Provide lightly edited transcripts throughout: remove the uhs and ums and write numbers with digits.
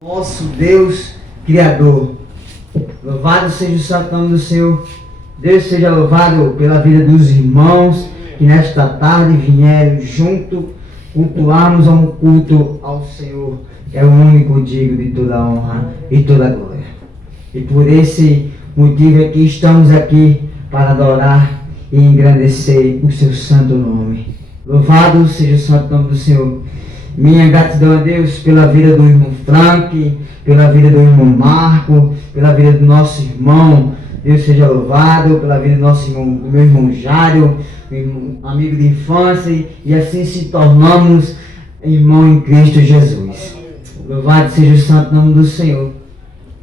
Nosso Deus Criador, louvado seja o santo nome do Senhor. Deus seja louvado pela vida dos irmãos que nesta tarde vieram junto cultuarmos um culto ao Senhor, que é o único digno de toda a honra e toda a glória. E por esse motivo é que estamos aqui para adorar e engrandecer o seu santo nome. Louvado seja o santo nome do Senhor. Minha gratidão a Deus pela vida do irmão Frank, pela vida do irmão Marco, pela vida do nosso irmão. Deus seja louvado pela vida do nosso irmão, do meu irmão Jário, amigo de infância, e assim se tornamos irmão em Cristo Jesus. Louvado seja o santo nome do Senhor.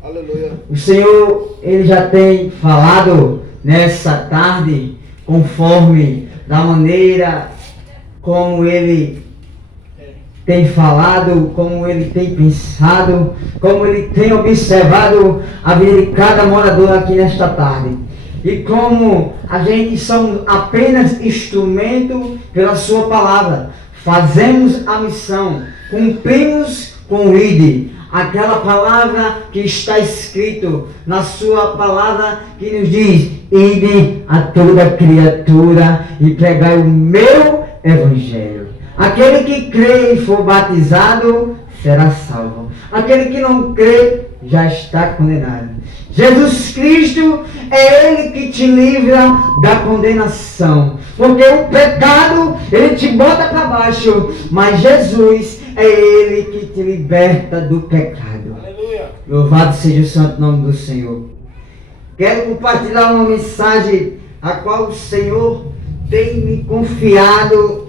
Aleluia. O Senhor, Ele já tem falado nessa tarde, conforme da maneira como Ele tem falado, como Ele tem pensado, como Ele tem observado a vida de cada morador aqui nesta tarde. E como a gente somos apenas instrumento pela Sua palavra. Fazemos a missão, cumprimos com o ID, aquela palavra que está escrito na Sua palavra que nos diz: ide a toda criatura e pregai o meu evangelho. Aquele que crê e for batizado será salvo. Aquele que não crê já está condenado. Jesus Cristo é Ele que te livra da condenação. Porque o pecado, ele te bota para baixo. Mas Jesus é Ele que te liberta do pecado. Aleluia. Louvado seja o santo nome do Senhor. Quero compartilhar uma mensagem a qual o Senhor tem me confiado,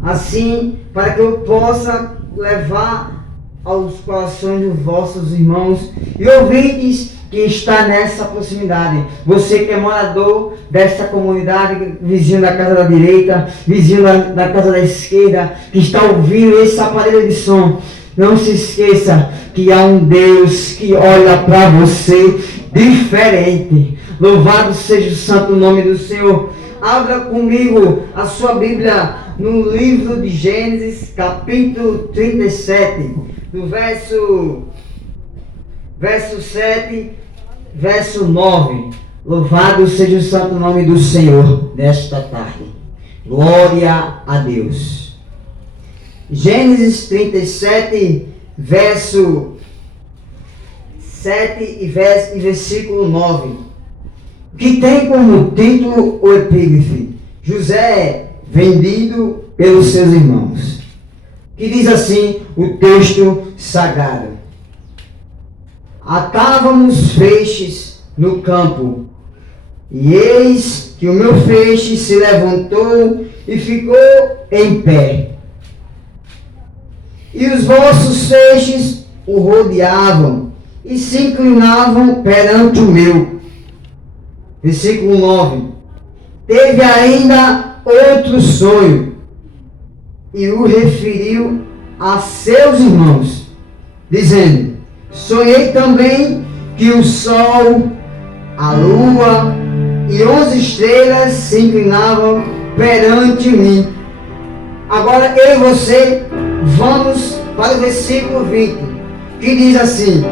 assim, para que eu possa levar aos corações dos vossos irmãos e ouvintes que está nessa proximidade. Você que é morador dessa comunidade, vizinho da casa da direita, vizinho da casa da esquerda, que está ouvindo esse aparelho de som, não se esqueça que há um Deus que olha para você diferente. Louvado seja o santo nome do Senhor. Abra comigo a sua Bíblia no livro de Gênesis, capítulo 37, do verso 7, verso 9. Louvado seja o santo nome do Senhor nesta tarde. Glória a Deus. Gênesis 37, verso 7 e versículo 9. Que tem como título o epígrafe: José vendido pelos seus irmãos. Que diz assim o texto sagrado: atávamos feixes no campo, e eis que o meu feixe se levantou e ficou em pé, e os vossos feixes o rodeavam e se inclinavam perante o meu. Versículo 9. Teve ainda outro sonho, e o referiu a seus irmãos, dizendo: sonhei também que o sol, a lua e 11 estrelas se inclinavam perante mim. Agora eu e você vamos para o versículo 20, que diz assim: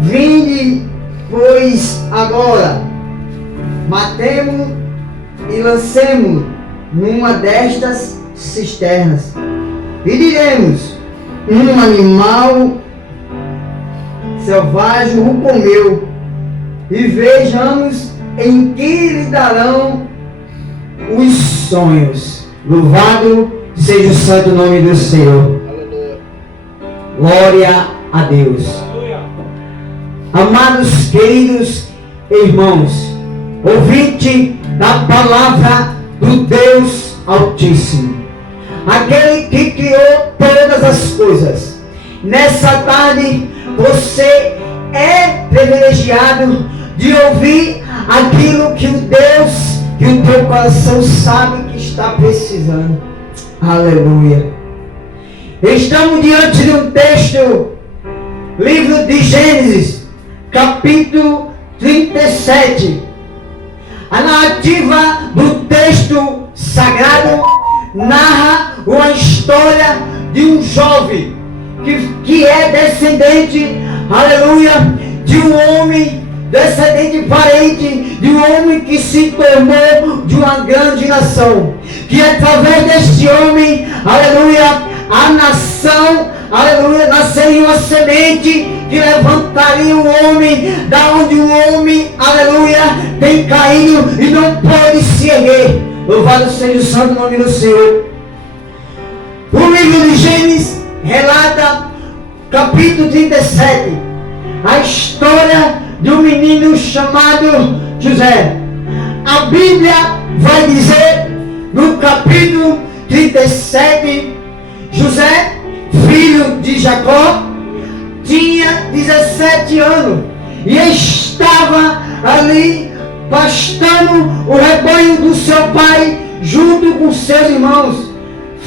vinde, pois agora, matemo e lancemo numa destas cisternas, e diremos: um animal selvagem o comeu, e vejamos em que lhe darão os sonhos. Louvado seja o santo nome do Senhor. Aleluia. Glória a Deus. Aleluia. Amados, queridos irmãos, ouvinte da palavra do Deus Altíssimo, aquele que criou todas as coisas, nessa tarde você é privilegiado de ouvir aquilo que o Deus, que o teu coração sabe que está precisando. Aleluia. Estamos diante de um texto, livro de Gênesis, capítulo 37. A narrativa do texto sagrado narra uma história de um jovem que é descendente, aleluia, de um homem, descendente parente de um homem que se tornou de uma grande nação. Que através deste homem, aleluia, a nação, aleluia, nasceria uma semente que levantaria um homem, da onde o homem, aleluia, tem caído e não pode se erguer. Louvado seja o santo nome do Senhor. O livro de Gênesis relata, capítulo 37, a história de um menino chamado José. A Bíblia vai dizer, no capítulo 37, José, filho de Jacó, tinha 17 anos e estava ali pastando o rebanho do seu pai junto com seus irmãos,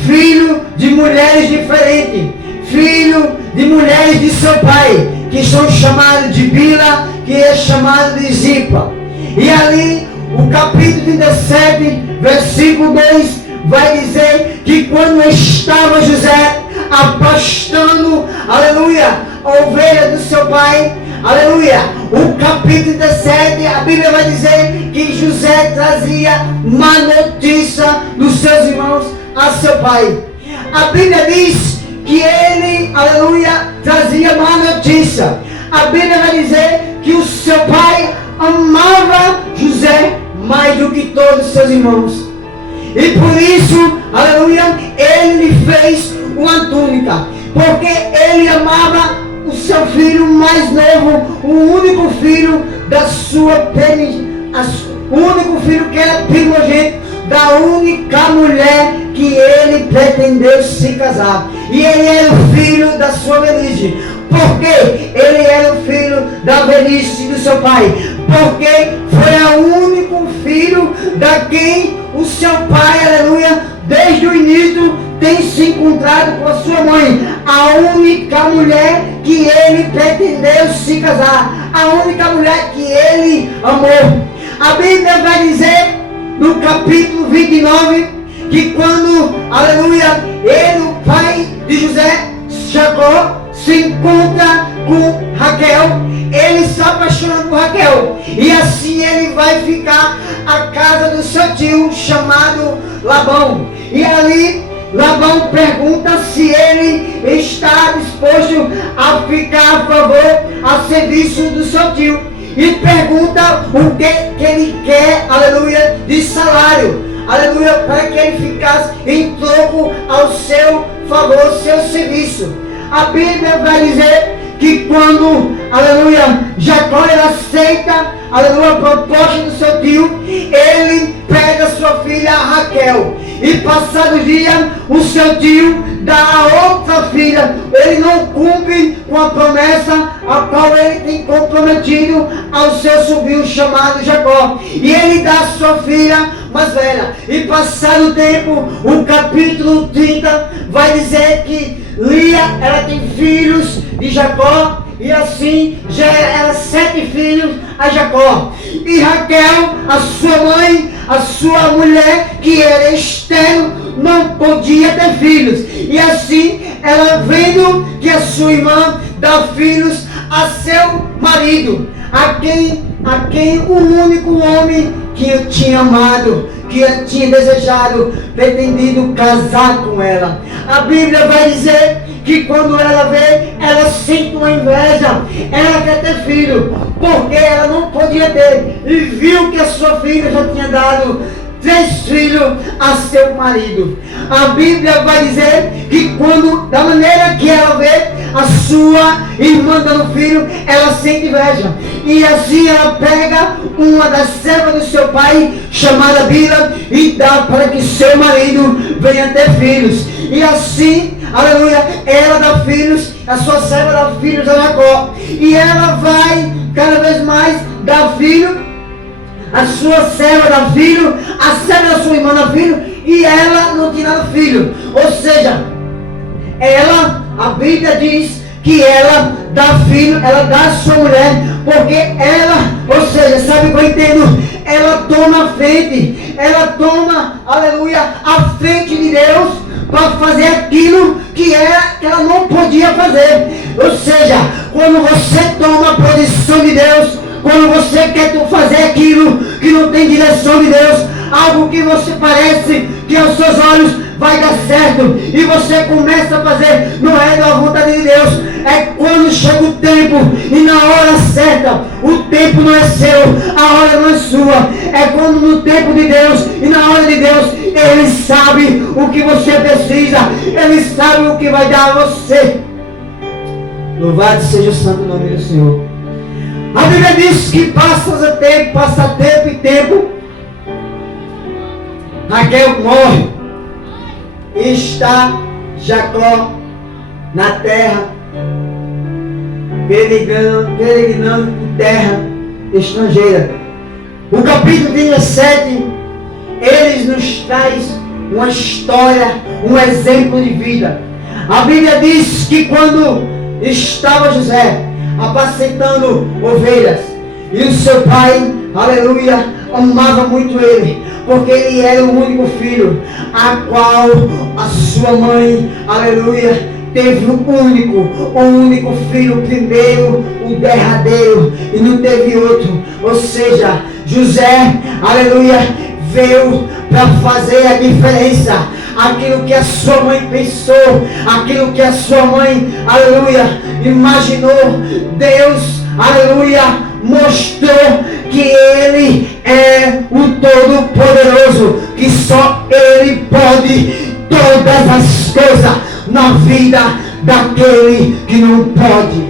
filho de mulheres diferentes, filho de mulheres de seu pai, que são chamados de Bila, que é chamado de Zipa. E ali, o capítulo 37, versículo 2, vai dizer que quando estava José apastando, aleluia, a ovelha do seu pai, aleluia, o capítulo 17, a Bíblia vai dizer que José trazia má notícia dos seus irmãos a seu pai. A Bíblia diz que ele, aleluia, trazia má notícia. A Bíblia vai dizer que o seu pai amava José mais do que todos os seus irmãos. E por isso, aleluia, ele lhe fez uma túnica, porque ele amava o seu filho mais novo, o único filho da sua o único filho que era primogênito da única mulher que ele pretendeu se casar. E ele era o filho da sua velhice. Porque ele era o filho da velhice do seu pai. Porque foi o único filho da quem o seu pai, aleluia, desde o início tem se encontrado com a sua mãe. A única mulher que ele pretendeu se casar. A única mulher que ele amou. A Bíblia vai dizer no capítulo 29 que quando, aleluia, ele, o pai de José, Jacó, se encontra com Raquel, ele se apaixona por Raquel, e assim ele vai ficar à casa do seu tio chamado Labão. E ali Labão pergunta se ele está disposto a ficar a favor, a serviço do seu tio, e pergunta o que ele quer, aleluia, de salário, aleluia, para que ele ficasse em troco ao seu favor, seu serviço. A Bíblia vai dizer que quando, aleluia, Jacó aceita, aleluia, a proposta do seu tio, ele pega sua filha Raquel, e passado dia, o seu tio dá a outra filha. Ele não cumpre com a promessa a qual ele tem comprometido ao seu sobrinho chamado Jacó, e ele dá a sua filha mais velha. E passado o tempo, o capítulo 30 vai dizer que Lia, ela tem filhos de Jacó, e assim já era 7 filhos a Jacó. E Raquel, a sua mãe, a sua mulher, que era estéril, não podia ter filhos. E assim, ela vendo que a sua irmã dá filhos a seu marido, a quem o único homem que eu tinha amado, que eu tinha desejado, pretendido casar com ela. A Bíblia vai dizer que quando ela vê, ela sente uma inveja, ela quer ter filho, porque ela não podia ter, e viu que a sua filha já tinha dado 3 filhos a seu marido. A Bíblia vai dizer que quando, da maneira que ela vê a sua irmã dando filho, ela sente inveja, e assim ela pega uma das servas do seu pai, chamada Bila, e dá para que seu marido venha ter filhos. E assim, aleluia, ela dá filhos, a sua serva dá filhos a Jacó, e ela vai cada vez mais dar filho, a sua serva dá filho, a serva da sua irmã dá filho, e ela não tinha dado filho. Ou seja, ela, a Bíblia diz que ela dá filho, ela dá a sua mulher, porque ela, ou seja, sabe o que eu entendo? Ela toma a frente, ela toma, aleluia, a frente de Deus, para fazer aquilo que ela não podia fazer. Ou seja, quando você toma a posição de Deus, quando você quer fazer aquilo que não tem direção de Deus, algo que você parece que aos seus olhos vai dar certo, e você começa a fazer, não é da vontade de Deus, é quando chega o tempo, e na hora certa, o tempo não é seu, a hora não é sua, é quando no tempo de Deus, e na hora de Deus, Ele sabe o que você precisa, Ele sabe o que vai dar a você. Louvado seja o santo nome do Senhor. A Bíblia diz que passa tempo e tempo, Raquel morre, e está Jacó na terra, peregrinando por terra estrangeira. O capítulo 17, eles nos traz uma história, um exemplo de vida. A Bíblia diz que quando estava José apacentando ovelhas, e o seu pai, aleluia, amava muito ele, porque ele era o único filho, a qual a sua mãe, aleluia, teve o único filho, o primeiro, o derradeiro, e não teve outro. Ou seja, José, aleluia, veio para fazer a diferença. Aquilo que a sua mãe pensou, aquilo que a sua mãe, aleluia, imaginou, Deus, aleluia, mostrou que Ele é o Todo-Poderoso, que só Ele pode todas as coisas na vida daquele que não pode.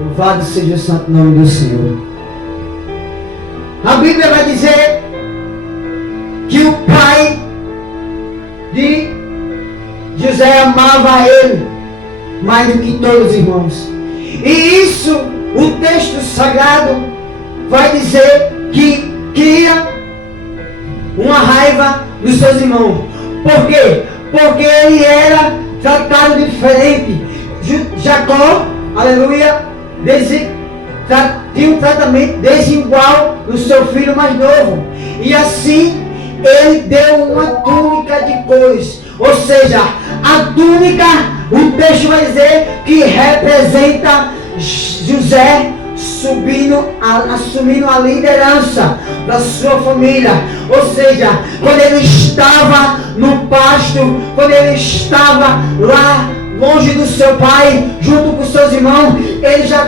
Louvado seja o santo nome do Senhor. A Bíblia vai dizer que o pai de José amava ele mais do que todos os irmãos. E isso, o texto sagrado vai dizer que cria uma raiva dos seus irmãos. Por quê? Porque ele era tratado diferente. Jacó, aleluia, tinha um tratamento desigual do seu filho mais novo. E assim, ele deu uma túnica de cores. Ou seja, a túnica, o texto vai dizer que representa José assumindo a liderança da sua família. Ou seja, quando ele estava no pasto, quando ele estava lá longe do seu pai, junto com seus irmãos, ele já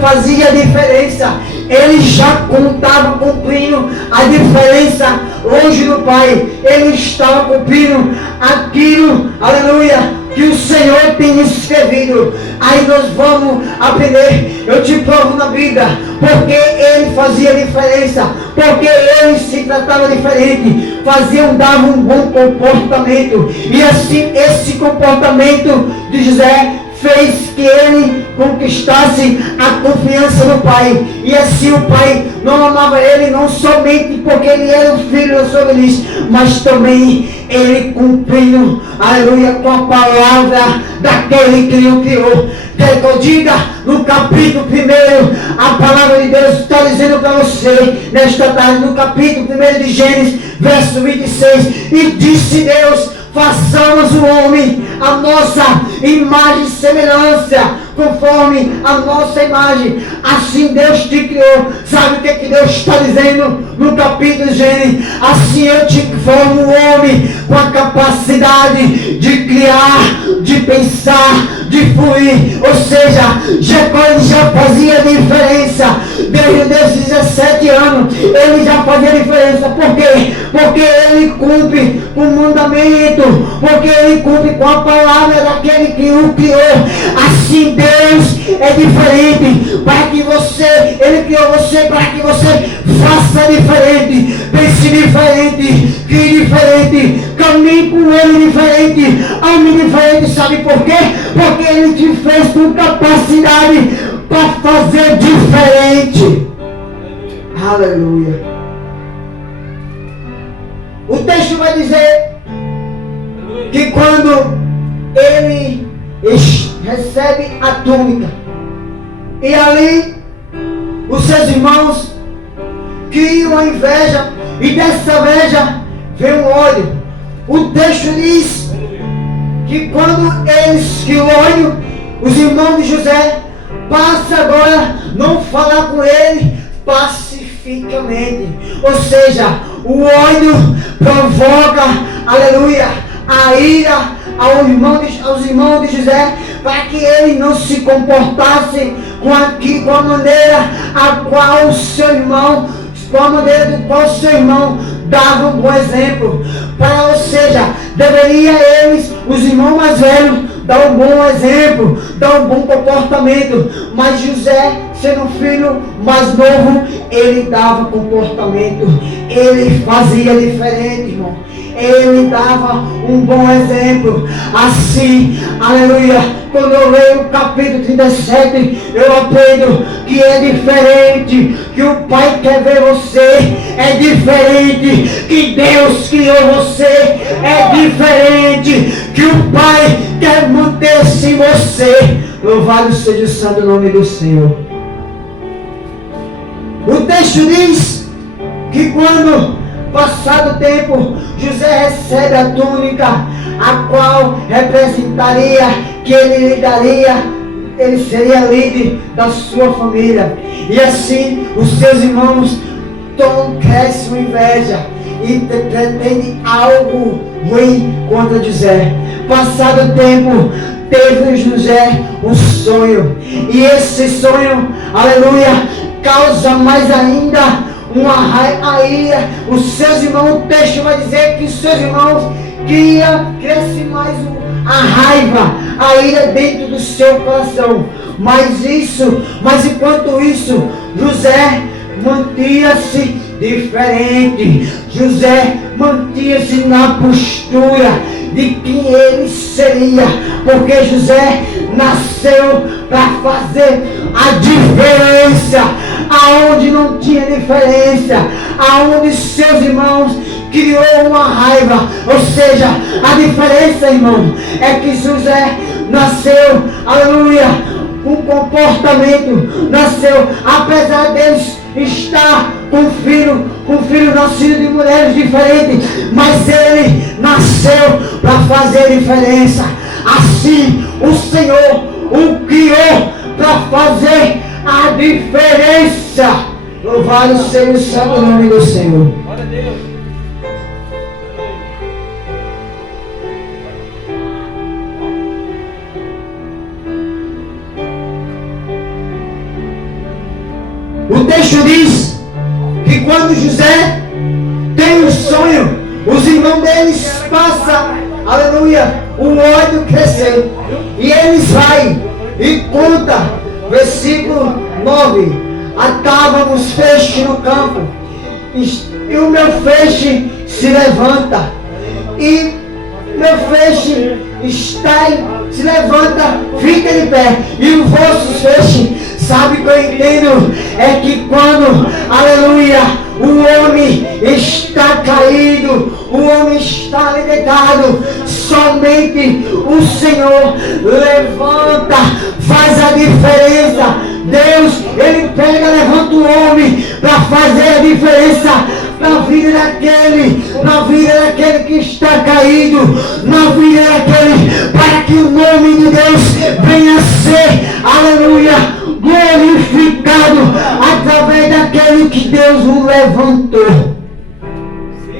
fazia a diferença. Ele já estava cumprindo a diferença longe do pai. Ele estava cumprindo aquilo, aleluia, que o Senhor tem escrevido. Aí nós vamos aprender. Eu te provo na Bíblia, porque ele fazia diferença, porque ele se tratava diferente, dava um bom comportamento. E assim, esse comportamento de José fez que ele conquistasse a confiança do pai. E assim o pai não amava ele não somente porque ele era o filho da sua velhice, mas também ele cumprindo, aleluia, com a palavra daquele que o criou. Quer que eu diga no capítulo 1, a palavra de Deus está dizendo para você nesta tarde, no capítulo 1 de Gênesis, verso 26, e disse Deus: façamos o homem a nossa imagem e semelhança, conforme a nossa imagem. Assim Deus te criou. Sabe o que, que Deus está dizendo no capítulo de Gênesis? Assim eu te formo o homem com a capacidade de criar, de pensar, de fluir. Ou seja, Jacó já fazia diferença desde os 17 anos. Ele já fazia diferença. Por quê? Porque ele cumpre com o mandamento, porque ele cumpre com a palavra daquele que o criou. Assim Deus é diferente para que você, ele criou você para que você faça diferente, pense diferente, crie diferente, caminhe com ele diferente, ame diferente. Sabe por quê? Porque ele te fez com capacidade para fazer diferente. Aleluia. O texto vai dizer que quando ele recebe a túnica, e ali os seus irmãos criam a inveja, e dessa inveja vem o ódio. O texto diz que quando que o ódio, os irmãos de José, passa agora não falar com ele pacificamente. Ou seja, o ódio provoca, aleluia, a ira aos irmãos de José, para que ele não se comportasse com a maneira a qual o seu irmão, com a maneira do qual o seu irmão dava um bom exemplo. Ou seja, deveria eles, os irmãos mais velhos, dar um bom exemplo, dar um bom comportamento. Mas José, sendo filho mais novo, ele dava comportamento, ele fazia diferente, irmão. Ele dava um bom exemplo. Assim, aleluia, quando eu leio o capítulo 37, eu aprendo que é diferente, que o Pai quer ver você, é diferente, que Deus criou você, é diferente, que o Pai quer manter-se em você. Louvado seja o santo nome do Senhor. O texto diz que quando passado o tempo, José recebe a túnica, a qual representaria que ele lhe daria, ele seria líder da sua família. E assim, os seus irmãos crescem com inveja e pretendem algo ruim contra José. Passado o tempo, teve José um sonho. E esse sonho, aleluia, causa mais ainda uma raiva. Os seus irmãos, o texto vai dizer que os seus irmãos cresce mais a raiva, a ira dentro do seu coração. Mas enquanto isso, José mantinha-se diferente. José mantinha-se na postura de quem ele seria, porque José nasceu para fazer a diferença, aonde não tinha diferença, aonde seus irmãos criou uma raiva. Ou seja, a diferença, irmão, é que José nasceu, aleluia, um comportamento, nasceu, apesar deles estar com filho nascido de mulheres diferentes, mas ele nasceu para fazer diferença. Assim, o Senhor o criou para fazer a diferença. Louvado seja o santo nome do Senhor. Glória a Deus. O texto diz que quando José tem um sonho, os irmãos deles passam, aleluia, o ódio cresceu. E eles vai e conta, versículo 9: atávamos feixe no campo, e o meu feixe se levanta, e meu feixe se levanta, fica de pé, e o vosso feixe, sabe o que eu entendo? É que quando, aleluia, o homem está caído, o homem está deitado, somente o Senhor levanta, faz a diferença. Deus, Ele levanta o homem para fazer a diferença na vida daquele que está caído, na vida daquele, para que o nome de Deus venha a ser, aleluia, glorificado através daquele que Deus o levantou.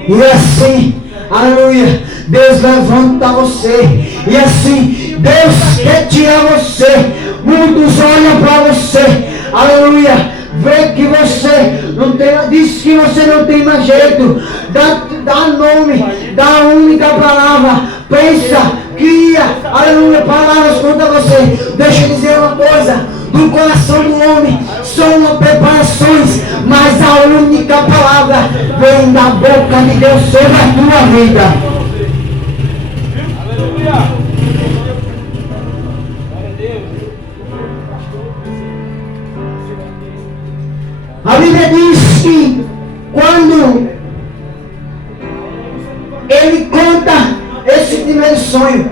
E assim, aleluia, Deus levanta você. E assim, Deus quer tirar você. Muitos olham para você, aleluia, vê que você não tem, diz que você não tem mais jeito, dá nome, dá a única palavra, pensa, cria, aleluia, palavras contra você. Deixa eu dizer uma coisa: do coração do homem são preparações, mas a única palavra vem da boca de Deus sobre a tua vida. Aleluia. A Bíblia diz que quando ele conta esse primeiro sonho,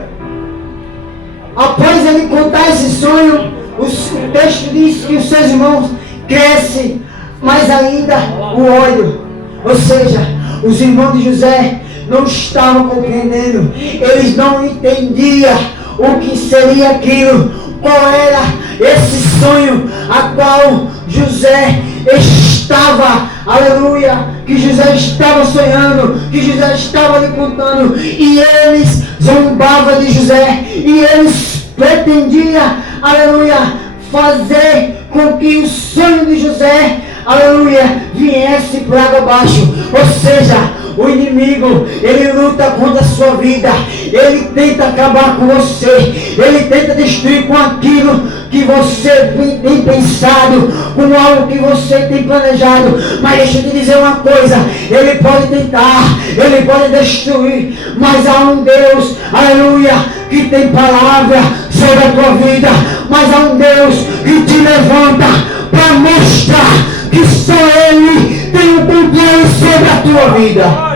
após ele contar esse sonho, o texto diz que os seus irmãos crescem mais ainda o ódio. Ou seja, os irmãos de José não estavam compreendendo, eles não entendiam o que seria aquilo, qual era esse sonho a qual José estava, aleluia, que José estava sonhando, que José estava lhe contando, e eles zombavam de José, e eles pretendiam, aleluia, fazer com que o sonho de José, aleluia, viesse por água abaixo. Ou seja, o inimigo, ele luta contra a sua vida, ele tenta acabar com você, ele tenta destruir com aquilo que você tem pensado, com algo que você tem planejado. Mas deixa eu te dizer uma coisa, ele pode tentar, ele pode destruir, mas há um Deus, aleluia, que tem palavra sobre a tua vida, mas há um Deus que te levanta para mostrar que só Ele tem o controle sobre a tua vida.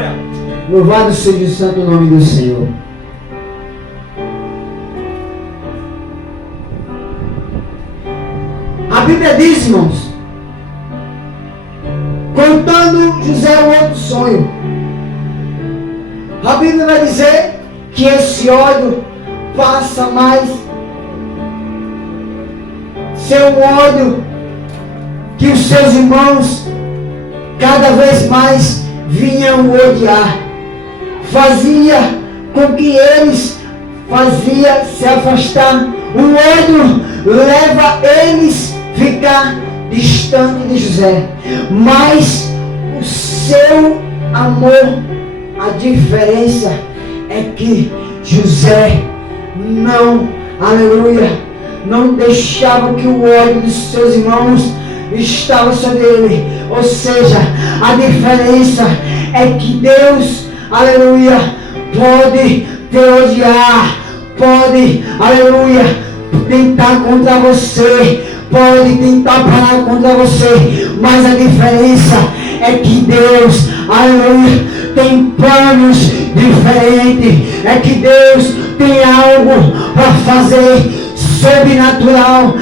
Louvado seja o santo nome do Senhor. A Bíblia diz, irmãos, contando José o outro sonho, a Bíblia vai dizer que esse ódio passa mais, ser um ódio que os seus irmãos cada vez mais vinham odiar, fazia com que eles fazia se afastar. O ódio leva eles a ficar distante de José, mas o seu amor, a diferença é que José não, aleluia, não deixava que o ódio dos seus irmãos estava sobre ele. Ou seja, a diferença é que Deus, aleluia, pode te odiar, pode, aleluia, tentar contra você, pode tentar parar contra você, mas a diferença é que Deus, aleluia, tem planos diferentes, é que Deus tem algo para fazer sobrenatural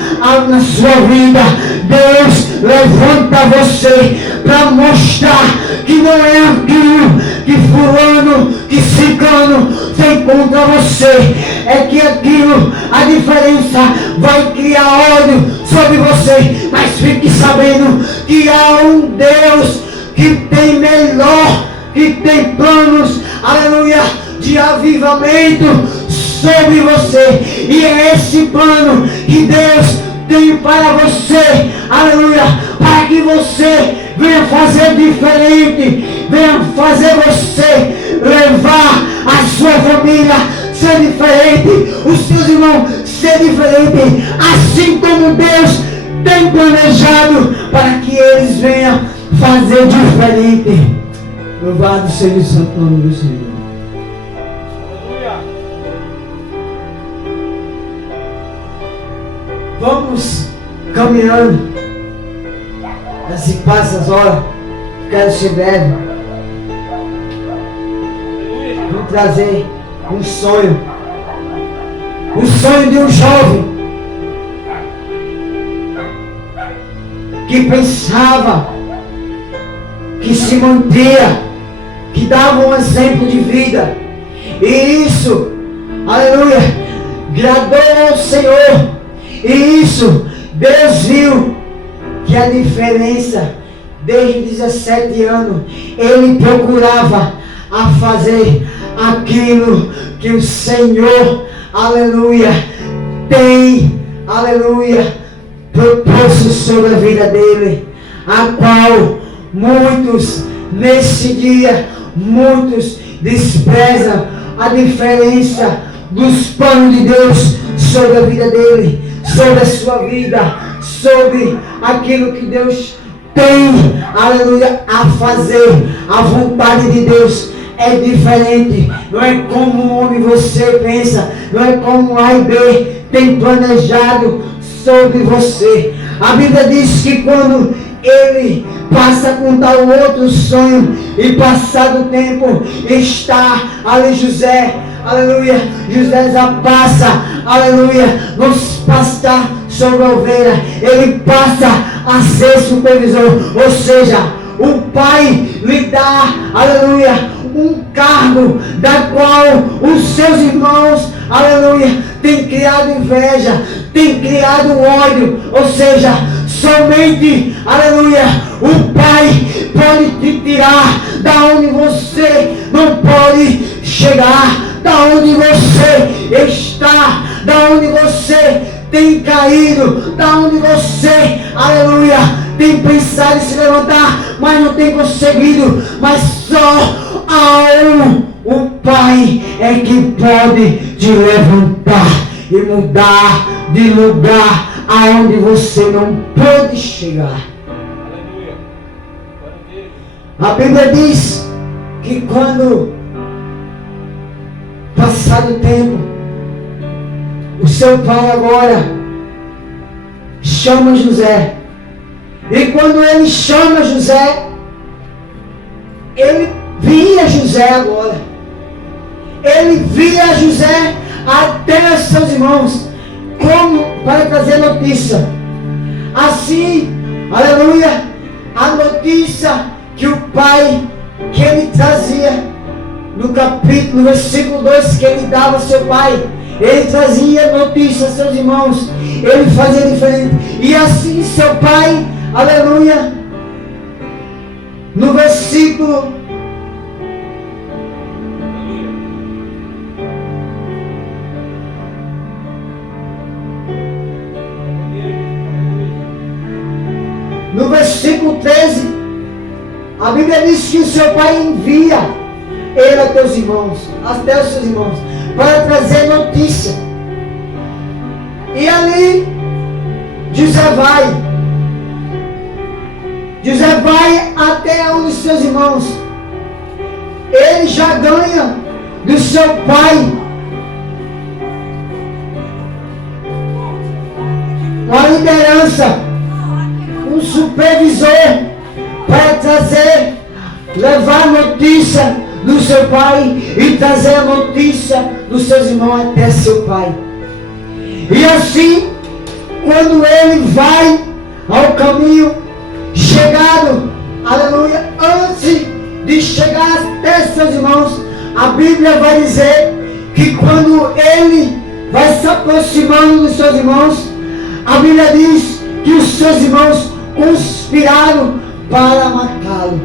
na sua vida. Deus levanta você para mostrar que não é aquilo que fulano, que ciclano tem contra você, é que aquilo, a diferença vai criar ódio sobre você, mas fique sabendo que há um Deus que tem melhor, que tem planos, aleluia, de avivamento sobre você, e é esse plano que Deus tem para você, aleluia, para que você venha fazer diferente, venha fazer você levar a sua família ser diferente, os seus irmãos ser diferente, assim como Deus tem planejado para que eles venham fazer diferente. Louvado seja o santo nome do Senhor. Vamos caminhando. Assim passa as horas. Quero ser breve. Vou trazer um sonho. O sonho de um jovem que pensava, que se mantinha, que dava um exemplo de vida. E isso, aleluia, agradou ao Senhor. E isso, Deus viu que a diferença, desde 17 anos, ele procurava a fazer aquilo que o Senhor, aleluia, tem, aleluia, propósito sobre a vida dele, a qual muitos, nesse dia, muitos desprezam a diferença dos planos de Deus sobre a vida dele, sobre a sua vida, sobre aquilo que Deus tem, aleluia, a fazer. A vontade de Deus é diferente, não é como um homem você pensa, não é como A e B tem planejado sobre você. A Bíblia diz que quando ele passa a contar o outro sonho, e passado o tempo, está ali José, aleluia, José já passa, aleluia, nos pastar sobre a ovelha, ele passa a ser supervisor, ou seja, o pai lhe dá, aleluia, um cargo da qual os seus irmãos, aleluia, têm criado inveja, têm criado ódio, ou seja, somente, aleluia, o Pai pode te tirar da onde você não pode chegar, da onde você está, da onde você tem caído, da onde você, aleluia, tem pensado em se levantar, mas não tem conseguido, mas só o Pai é que pode te levantar e mudar de lugar aonde você não pode chegar. Aleluia. A Bíblia diz que quando passado o tempo, o seu pai agora chama José. E quando ele chama José, ele via José agora. Ele via José até os seus irmãos, como para trazer notícia. Assim, aleluia, a notícia que o pai, que ele trazia, no versículo 2, que ele dava ao seu pai, ele trazia notícia aos seus irmãos, ele fazia diferente. E assim seu pai, aleluia, no versículo no versículo 13, a Bíblia diz que o seu pai envia ele até os irmãos, até os seus irmãos, para trazer notícia. E ali José vai até um dos seus irmãos. Ele já ganha do seu pai uma liderança, um supervisor, para trazer, levar notícia do seu pai e trazer a notícia dos seus irmãos até seu pai. E assim, quando ele vai ao caminho, chegado, aleluia, antes de chegar até seus irmãos, a Bíblia vai dizer que quando ele vai se aproximando dos seus irmãos, a Bíblia diz que os seus irmãos conspiraram para matá-lo.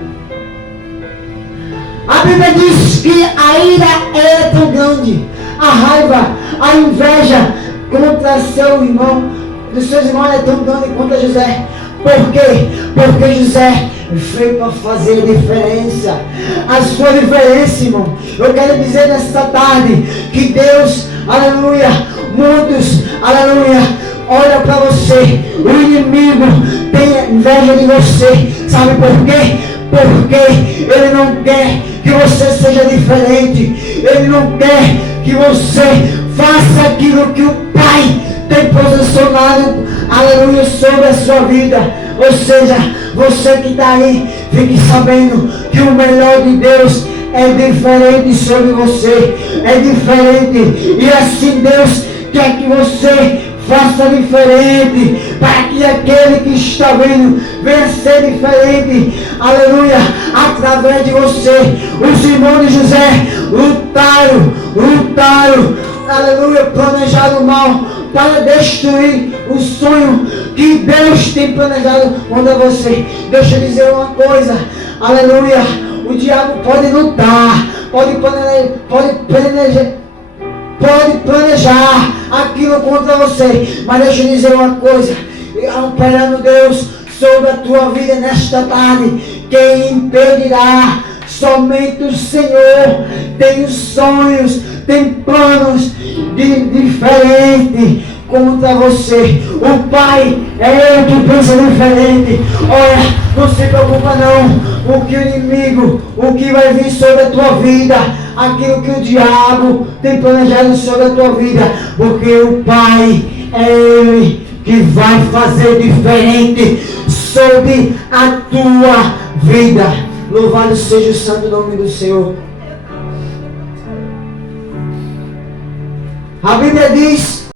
A Bíblia diz que a ira era tão grande, a raiva, a inveja contra seu irmão, dos seus irmãos é tão grande contra José. Por quê? Porque José veio para fazer diferença. A sua diferença, irmão. Eu quero dizer nessa tarde que Deus, aleluia, muitos, aleluia, olha para você. O inimigo tem inveja de você. Sabe por quê? Porque ele não quer que você seja diferente. Ele não quer que você faça aquilo que o Pai tem posicionado, aleluia, sobre a sua vida. Ou seja, você que está aí, fique sabendo que o melhor de Deus é diferente sobre você. É diferente. E assim Deus quer que você faça diferente, para que aquele que está vendo venha ser diferente, aleluia, através de você. Os irmãos de José lutaram, aleluia, planejaram mal para destruir o sonho que Deus tem planejado contra você. Deixa eu dizer uma coisa, aleluia, o diabo pode lutar, pode planejar aquilo contra você, mas deixa eu dizer uma coisa, operando Deus sobre a tua vida nesta tarde, quem impedirá? Somente o Senhor. Tem sonhos, tem planos diferentes contra você. O Pai é Ele que pensa diferente. Olha, não se preocupa não, o que o inimigo, o que vai vir sobre a tua vida, aquilo que o diabo tem planejado sobre a tua vida, porque o Pai é Ele que vai fazer diferente sobre a tua vida. Louvado seja o santo nome do Senhor. A Bíblia diz